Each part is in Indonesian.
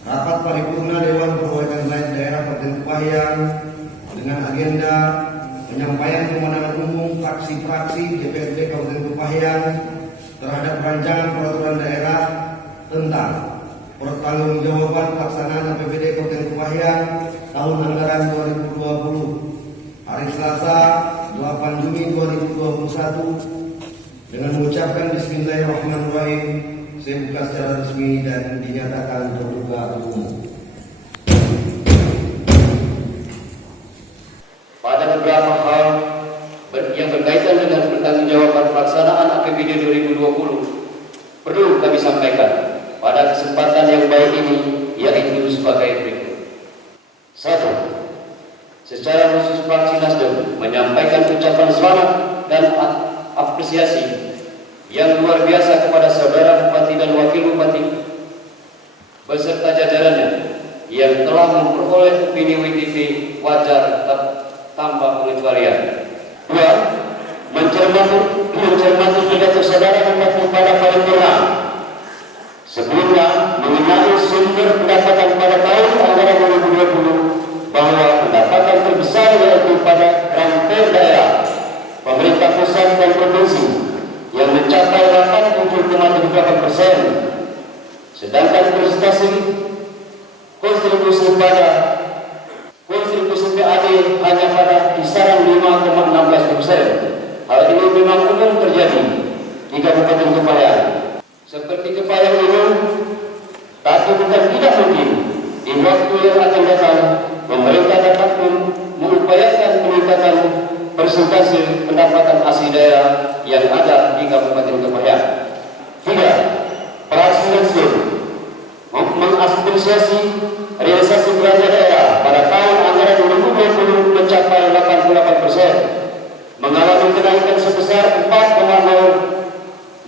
Rapat paripurna Dewan Perwakilan Rakyat Daerah Kabupaten Kepahyang dengan agenda penyampaian kewenangan umum fraksi-fraksi DPRD Kabupaten Kepahyang terhadap rancangan peraturan daerah tentang pertanggungjawaban pelaksanaan APBD Kabupaten Kepahyang tahun anggaran 2020 hari Selasa 8 Juni 2021 dengan mengucapkan Bismillahirrahmanirrahim. Saya buka secara resmi dan dinyatakan terbuka umum. Pada beberapa hal yang berkaitan dengan pertanggungjawaban pelaksanaan APBD 2020 perlu kami sampaikan pada kesempatan yang baik ini, yaitu sebagai berikut. 1. Secara khusus fraksi Nasdem menyampaikan ucapan selamat dan apresiasi yang luar biasa kepada saudara Bupati dan Wakil Bupati beserta jajarannya yang telah memperoleh opini WTP wajar tanpa pengecualian. 2. Mencermati pidato saudara Bupati pada paripurna sebelumnya mengenai sumber pendapatan pada tahun anggaran 2020 bahwa pendapatan terbesar yaitu pada rantai daerah, pemerintah pusat dan provinsi yang mencapai 87,78%, sedangkan kontribusi PAD hanya pada kisaran 5,16%. Hal ini memang umum terjadi di Kabupaten Kepahyang. Seperti Kepahyang ini, tapi bukan tidak mungkin di waktu yang akan datang pemerintah dapat mengupayakan peningkatan persentase pendapatan asli daerah yang ada di Kabupaten Kepahyang. 3. Fraksi Nasdem mengapresiasi realisasi belanja daerah pada tahun anggaran 2020 mencapai 88%, mengalami kenaikan sebesar 4,05%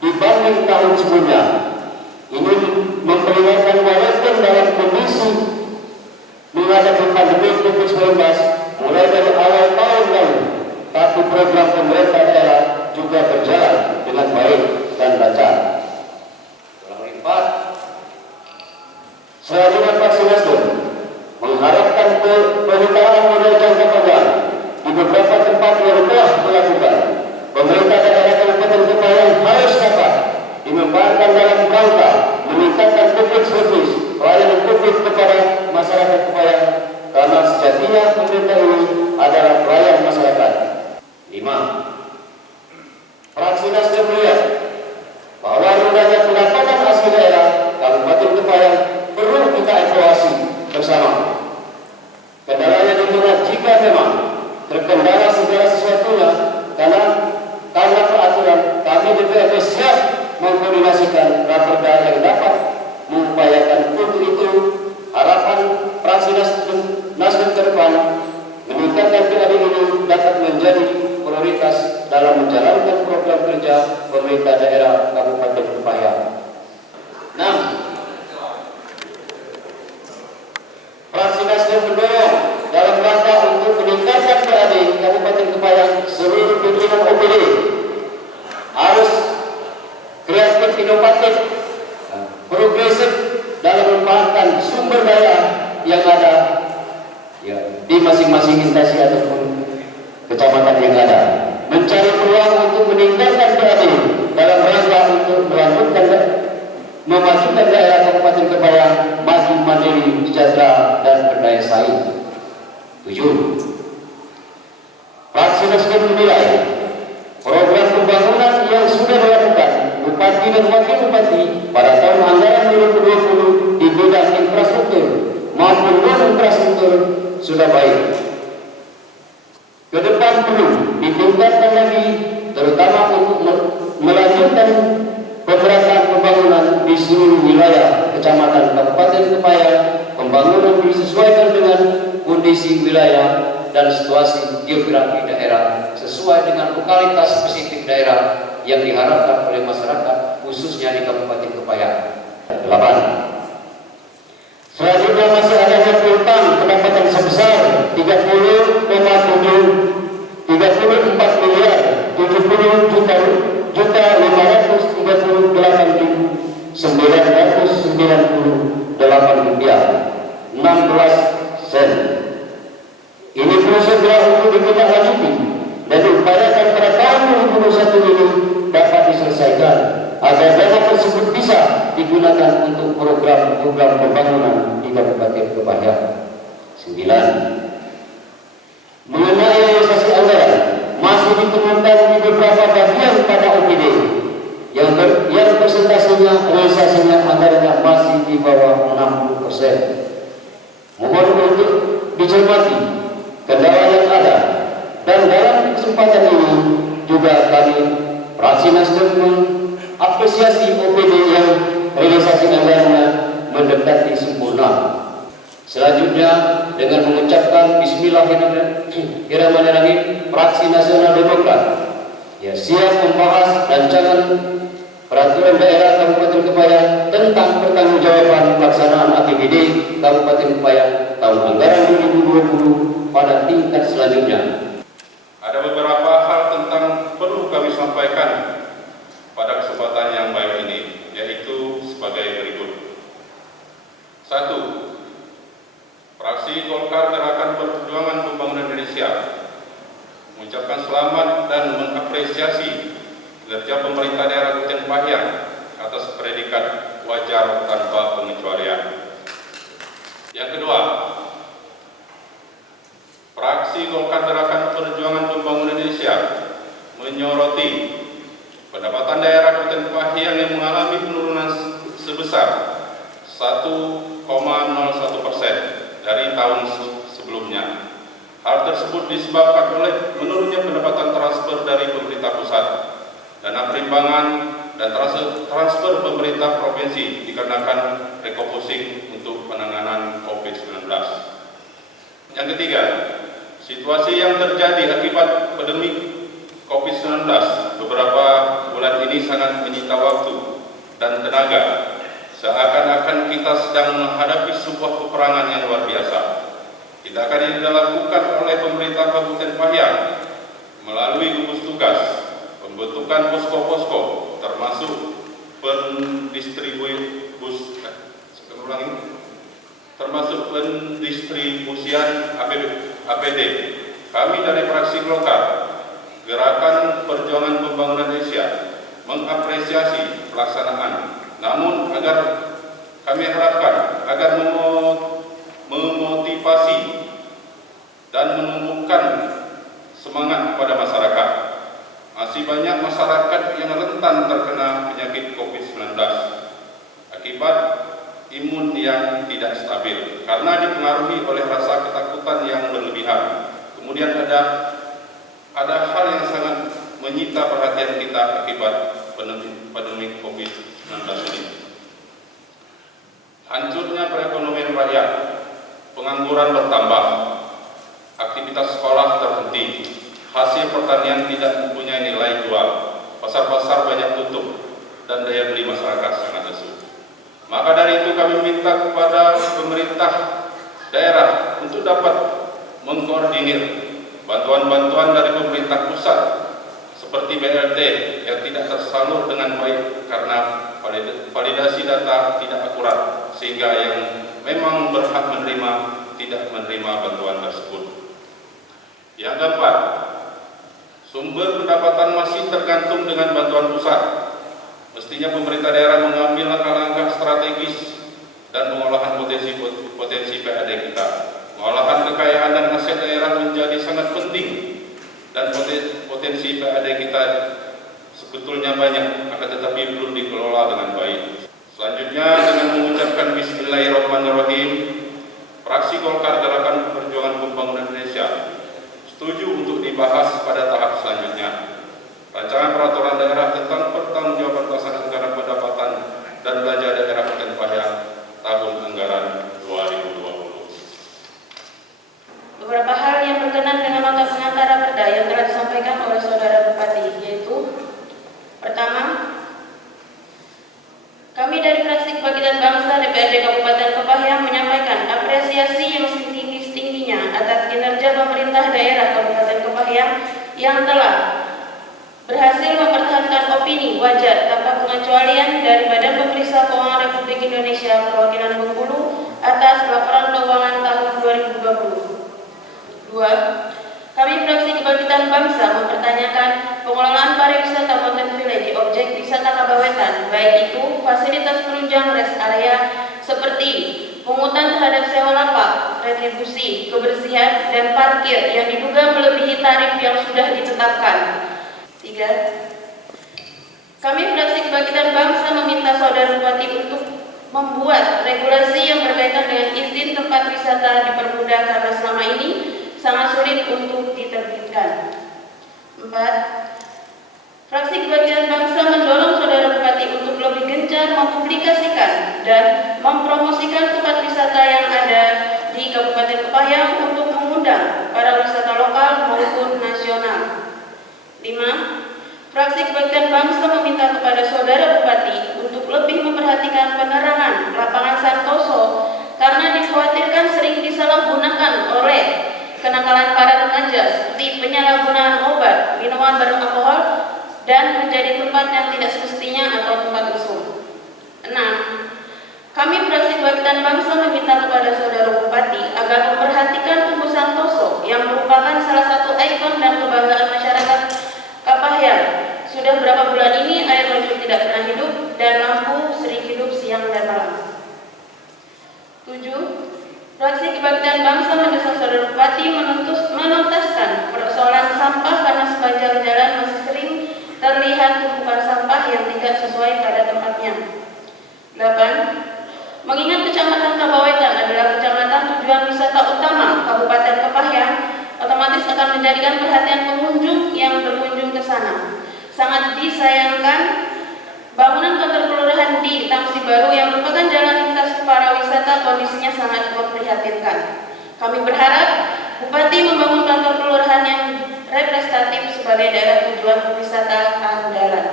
dibanding tahun sebelumnya. Ini memperlihatkan walaupun dalam kondisi menghadapi pandemi COVID-19 mulai dari awal tahun lalu, tapi program pemerintah daerah juga berjalan dengan baik dan lancar. 4. Selanjutnya fraksi Nasdem mengharapkan pemerintahan model jangka panjang di beberapa tempat yang telah melakukan. Pemerintah daerah Kabupaten Kepahyang harus dapat dimanfaatkan dalam rangka meningkatkan public service pelayanan publik kepada masyarakat Kepahyang, karena sejatinya pemerintah ini adalah pelayan masyarakat. 5. Fraksi Nasdem melihat bahwa rendahnya pendapatan asli daerah Kabupaten Kepahyang perlu kita evaluasi bersama. Kendalanya dimana jika memang terkendala segala sesuatunya karena peraturan, kami DPRD siap mengkoordinasikan raperda yang dapat mengupayakan untuk itu. Harapan fraksi Nasdem ke depan meningkatkan PAD ini dapat menjadi prioritas dalam menjalankan program kerja pemerintah daerah Kabupaten Kepahyang. 6. Fraksi Nasdem mendorong dalam rangka untuk meningkatkan PAD Kabupaten Kepahyang seluruh pimpinan OPD harus kreatif, inovatif, progresif dalam memanfaatkan sumber daya yang ada di masing-masing instansi ataupun kecamatan yang ada, mencari peluang untuk meningkatkan PAD dalam rangka untuk memajukan daerah Kabupaten Kepahyang maju mandiri, sejahtera dan berdaya saing. 7. Fraksi Nasdem menilai program pembangunan yang sudah dilakukan Bupati dan Wakil Bupati pada tahun anggaran 2020 di bidang infrastruktur maupun non-infrastruktur sudah baik. Ke depan perlu ditingkatkan lagi, terutama untuk melanjutkan pemerataan pembangunan di seluruh wilayah kecamatan Kabupaten Kepahyang. Pembangunan disesuaikan dengan kondisi wilayah dan situasi geografi daerah sesuai dengan lokalitas spesifik daerah yang diharapkan oleh masyarakat khususnya di Kabupaten Kepahyang. 8. Selanjutnya masih adanya piutang pendapatan sebesar 34 miliar 70 juta 538 sen. Ini perlu segera untuk ditindaklanjuti dan diupayakan pada tahun 2021 ini dapat diselesaikan agar dana tersebut bisa digunakan untuk program-program pembangunan di Kabupaten Kepahyang. 9. Mengenai realisasi anggaran, masih ditemukan di beberapa bagian pada OPD yang persentasenya realisasinya anggarannya masih di bawah 60%. Mohon untuk dicermati kendala yang ada, dan dalam kesempatan ini juga kami fraksi Nasdem mengapresiasi OPD yang realisasi anggarannya mendekati sempurna. Selanjutnya dengan mengucapkan Bismillahirrahmanirrahim, fraksi Nasional Demokrat siap membahas rancangan peraturan daerah Kabupaten Kepahyang tentang pertanggungjawaban pelaksanaan APBD Kabupaten Kepahyang tahun anggaran 2020 pada tingkat selanjutnya. Ada beberapa hal tentang perlu kami sampaikan pada kesempatan yang baik ini, yaitu sebagai berikut. 1. Fraksi Golkar Gerakan Perjuangan Pembangunan Indonesia mengucapkan selamat dan mengapresiasi kinerja pemerintah daerah Kabupaten Kepahyang atas predikat wajar tanpa pengecualian. Yang kedua, fraksi Golkar Gerakan Perjuangan Pembangunan Indonesia menyoroti pendapatan daerah Kabupaten Kepahyang yang mengalami penurunan sebesar 1,01% dari tahun sebelumnya. Hal tersebut disebabkan oleh menurunnya pendapatan transfer dari pemerintah pusat, dana perimbangan, dan transfer pemerintah provinsi dikarenakan refocusing untuk penanganan COVID-19. Yang ketiga, situasi yang terjadi akibat pandemi COVID-19 beberapa bulan ini sangat menyita waktu dan tenaga, seakan-akan kita sedang menghadapi sebuah peperangan yang luar biasa. Tindakan ini dilakukan oleh pemerintah Kabupaten Kepahyang melalui gugus tugas, pembentukan posko-posko, termasuk pendistribusian APD. Kami dari fraksi Golkar Gerakan Perjuangan Pembangunan Indonesia mengapresiasi pelaksanaan. Namun kami harapkan agar memotivasi dan menumbuhkan semangat kepada masyarakat. Masih banyak masyarakat yang rentan terkena penyakit COVID-19 akibat imun yang tidak stabil karena dipengaruhi oleh rasa ketakutan yang berlebihan. Kemudian ada hal yang sangat menyita perhatian kita akibat pandemi COVID-19 ini. Hancurnya perekonomian rakyat, pengangguran bertambah, aktivitas sekolah terhenti, hasil pertanian tidak mempunyai nilai jual, pasar-pasar banyak tutup, dan daya beli masyarakat sangat lesu. Maka dari itu kami minta kepada pemerintah daerah untuk dapat mengkoordinir bantuan-bantuan dari pemerintah pusat seperti BLT yang tidak tersalur dengan baik karena validasi data tidak akurat, sehingga yang memang berhak menerima tidak menerima bantuan tersebut. Yang keempat, sumber pendapatan masih tergantung dengan bantuan pusat. Mestinya pemerintah daerah mengambil langkah-langkah strategis dan pengolahan potensi PAD kita. Pengolahan kekayaan dan aset daerah menjadi sangat penting, dan potensi PAD kita sebetulnya banyak, akan tetapi belum dikelola dengan baik. Selanjutnya, dengan mengucapkan Bismillahirrahmanirrahim, fraksi Golkar Gerakan Perjuangan Pembangunan Indonesia setuju untuk dibahas pada tahap selanjutnya rancangan peraturan daerah tentang pertanggungjawaban pelaksanaan anggaran pendapatan dan belanja daerah Kabupaten Kepahyang tahun anggaran 2020. Beberapa hal yang berkenan dengan nota pengantara perda yang telah disampaikan oleh Saudara Bupati, yaitu pertama, kami dari fraksi Kebangkitan Bangsa DPRD Kabupaten Kepahyang menyampaikan apresiasi yang setinggi-tingginya atas kinerja pemerintah daerah Kabupaten Kepahyang yang telah berhasil mempertahankan opini wajar tanpa pengecualian dari Badan Pemeriksa Indonesia Perwakilan Bengkulu atas laporan keuangan tahun 2020. 2. Kami Fraksi Kebangkitan Bangsa mempertanyakan pengelolaan pariwisata Mountain Village di objek wisata Kabawetan, baik itu fasilitas penunjang rest area seperti pungutan terhadap sewa lapak, retribusi, kebersihan, dan parkir yang diduga melebihi tarif yang sudah ditetapkan. 3. Kami Fraksi Kebangkitan Bangsa meminta Saudara Bupati untuk membuat regulasi yang berkaitan dengan izin tempat wisata dipermudah karena selama ini sangat sulit untuk diterbitkan. 4. Fraksi Kebangkitan Bangsa mendorong Saudara Bupati untuk lebih gencar mempublikasikan dan mempromosikan tempat wisata yang ada di Kabupaten Kepahyang untuk mengundang para wisata lokal maupun nasional. 5. Fraksi Kebangkitan Bangsa meminta kepada Saudara Bupati untuk lebih memperhatikan penerangan lapangan Santoso karena dikhawatirkan sering disalahgunakan oleh kenakalan para remaja seperti penyalahgunaan obat, minuman beralkohol, dan menjadi tempat yang tidak semestinya atau tempat mesum. 6. Kami Fraksi Kebangkitan Bangsa meminta kepada Saudara Bupati agar memperhatikan Tugu Santoso yang merupakan salah satu ikon dan kebanggaan masyarakat Kepahyang. Sudah berapa bulan ini air mancur tidak pernah hidup dan lampu sering hidup siang dan malam. 7. Fraksi Kebangkitan Bangsa mendesak Saudara Bupati menuntaskan persoalan sampah karena sepanjang jalan masih sering terlihat tumpukan sampah yang tidak sesuai pada tempatnya. 8. Mengingat Kecamatan Kabawetan adalah kecamatan tujuan wisata utama Kabupaten Kepahyang, otomatis akan menjadikan perhatian pengunjung yang berkunjung ke sana. Sangat disayangkan bangunan kantor kelurahan di Tangsi Baru yang merupakan jalan lintas para wisata kondisinya sangat memprihatinkan. Kami berharap Bupati membangun kantor kelurahan yang representatif sebagai daerah tujuan wisata andalan.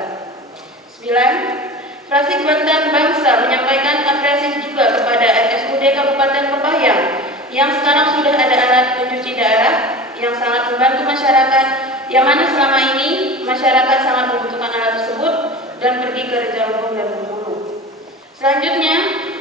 9. Fraksi Kebangkitan Bangsa menyampaikan apresiasi juga kepada RSUD Kabupaten Kepahyang yang sekarang sudah ada alat pencuci darah yang sangat membantu masyarakat, yang mana selama ini masyarakat sangat membutuhkan alat tersebut dan pergi ke Rejang dan Bengkulu. Selanjutnya,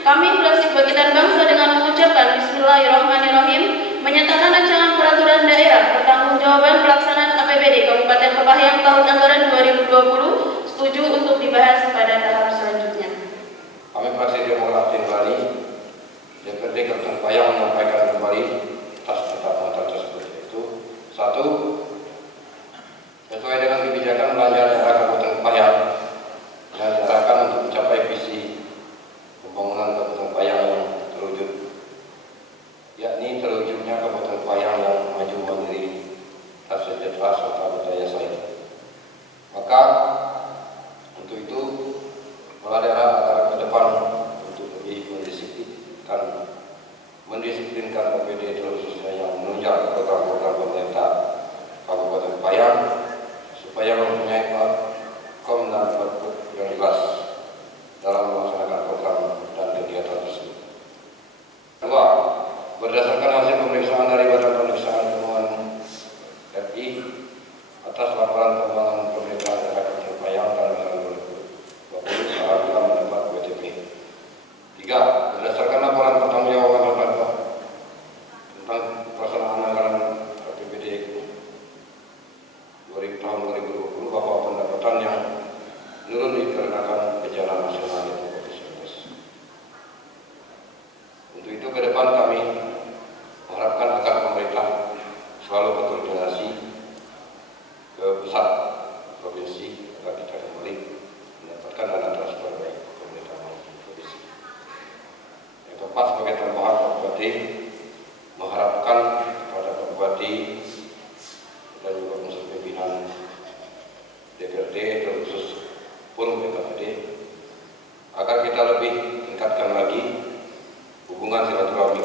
kami Fraksi Kebangkitan Bangsa dengan mengucapkan Bismillahirrahmanirrahim menyatakan rancangan peraturan daerah pertanggungjawaban pelaksanaan APBD Kabupaten Kepahyang tahun anggaran 2020 setuju untuk dibahas pada tahap selanjutnya. Kami Fraksi Demokrat Bali DPRD Kabupaten Kepahyang menyampaikan kembali atas penetapan tersebut, yaitu 1. Sesuai dengan kebijakan belanja daerah Kabupaten Kepahyang yang diarahkan untuk mencapai visi pembangunan Kabupaten Kepahyang yang terwujud, yakni terwujudnya Kabupaten Kepahyang yang maju mandiri, tersejahtera serta berdaya saing. Maka untuk itu kepala daerah agar ke depan untuk lebih mendisiplinkan APBD khususnya yang menunjang program-program pemerintah Kabupaten Kepahyang supaya mempunyai outcome dan output yang jelas dalam melaksanakan program dan kegiatan tersebut. 2. Berdasarkan hasil pemeriksaan dari Badan Pemeriksaan Keuangan RI atas laporan keuangan pemerintah daerah Kabupaten Kepahyang tahun 2020 apabila mendapat WTP. 3. Berdasarkan laporan pertanggungjawaban tentang pelaksanaan anggaran APBD tahun 2020 bahwa pendapatan yang menurun dikarenakan bencana nasional yaitu COVID-19. Untuk itu ke depan kami mengharapkan agar pemerintah selalu berkoordinasi ke pusat provinsi agar kita kembali mendapatkan dana transfer baik pemerintah maupun provinsi. Yang keempat, sebagai tambahan Pak Bupati mengharapkan kepada Pak Bupati dan juga unsur pimpinan DPRD terkhusus forum BKPD agar kita lebih tingkatkan lagi hubungan silaturahmi